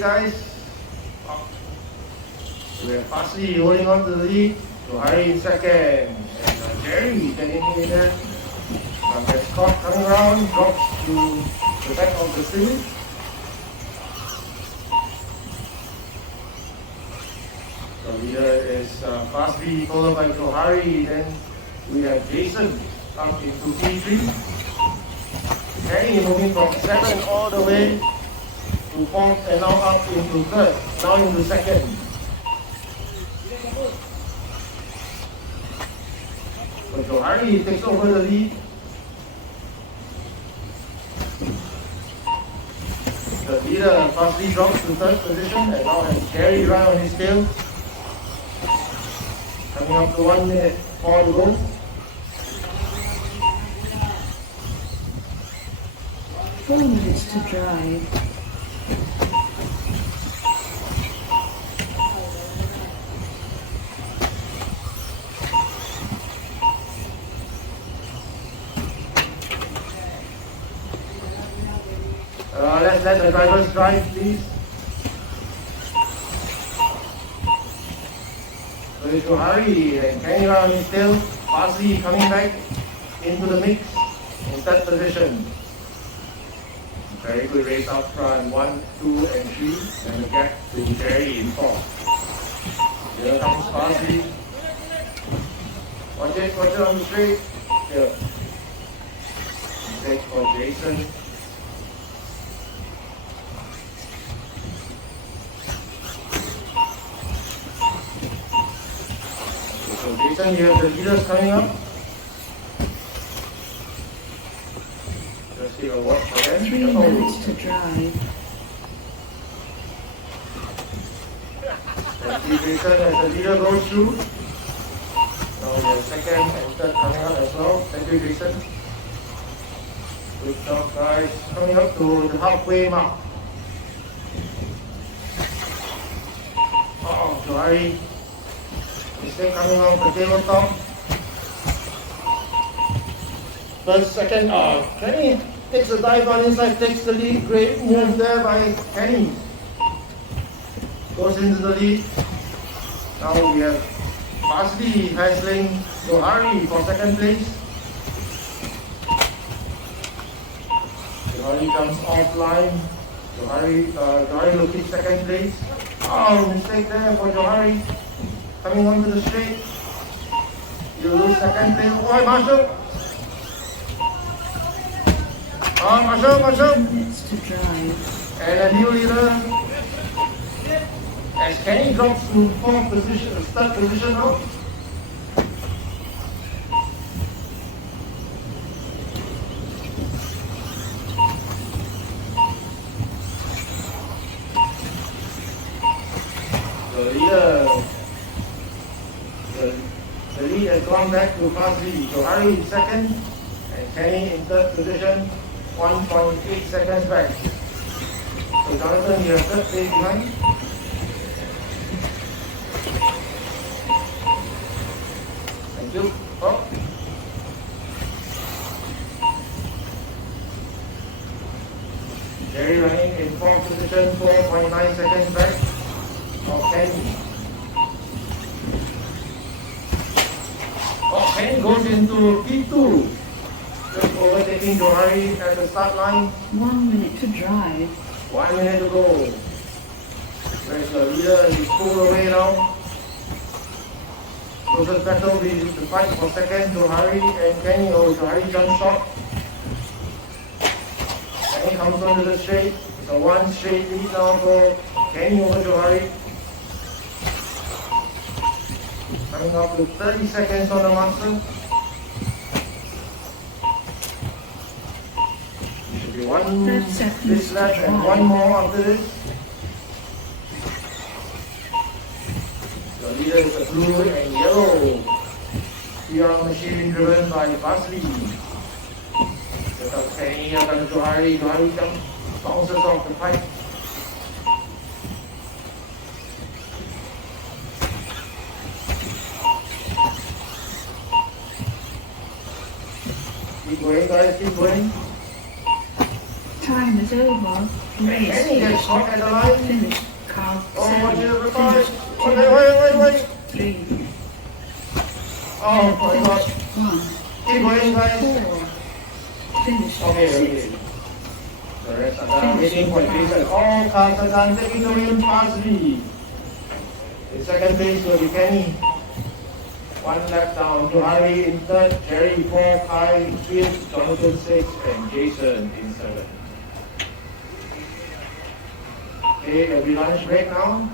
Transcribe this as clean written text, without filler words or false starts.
guys. We're fastly holding on to the lead. Johari in second. And Jerry getting in there. Gets caught coming around, drops to the back of the field. The leader is fastly followed by Johari. Then we have Jason up into P3. Kenny moving from 7 all the way to 4th and now up into 3rd, now into 2nd. But Johari takes over the lead. The leader fastly drops to 3rd position and now has Jerry right on his tail. Coming up to 1 minute, 4 to go. 4 minutes to drive. Let's let the drivers drive, please. So it's Johari and Kenny around his tail, fastly coming back into the mix in 3rd position. Very good race up front, 1, 2, and 3, and the gap to Jerry in 4th. Here comes Fastly. Watch it on the straight. Here. Mistake for Jason. So Jason, you have the leaders coming up. Just watch for them. 3 minutes to drive. And see Jason as the leader goes through. Now we have 2nd and 3rd coming up as well. Thank you, Jason. Good job, guys. Coming up to the halfway mark. Johari. Mistake coming off the tabletop. 1st, 2nd. Kenny takes a dive on inside, takes the lead. Great move there by Kenny. Goes into the lead. Now we have Fastly hassling Johari for 2nd place. Johari comes offline. Johari will keep 2nd place. Mistake there for Johari. Coming onto the straight. You lose 2nd place. Oh, Marshall! Marshall! 2 minutes to drive. And a new leader. As Kenny drops to 4th position, 3rd position now. The lead has gone back to Fastly. Johari in 2nd and Kenny in 3rd position, 1.8 seconds back. So Jonathan, you have 3rd place behind. Thank you. Jerry running in 4th position, 4.9 seconds back of Kenny. Kenny goes into P2, just overtaking Johari at the start line. 1 minute to drive. 1 minute to go. There's the leader, he's pulled away now. Closest battle will be the fight for 2nd, Johari and Kenny. Johari jump shot. Kenny comes onto the straight. It's a 1 straight lead now for Kenny over Johari. Coming up to 30 seconds on the master. Should be 1 this lap and 1 more after this. The leader is a blue and yellow PR machine driven by Fastly. Set up Kenny, here comes Johari. Johari bounces off the pipe. Keep going, guys, keep going. Time is over. Kenny gets caught at the line. Finished. Carl. Oh, watch it, 7. record. Finished. Wait. 3. Oh my god. 1. Keep going, guys. 4. Finished. Okay. 6. The rest are done. Waiting for Jason. All cars are done. Taking the win fastly. In second place will be Kenny. 1 lap down to Harry in third, Jerry 4, Kai 5th, Jonathan 6th, and Jason in 7th. Okay, there'll be lunch break now.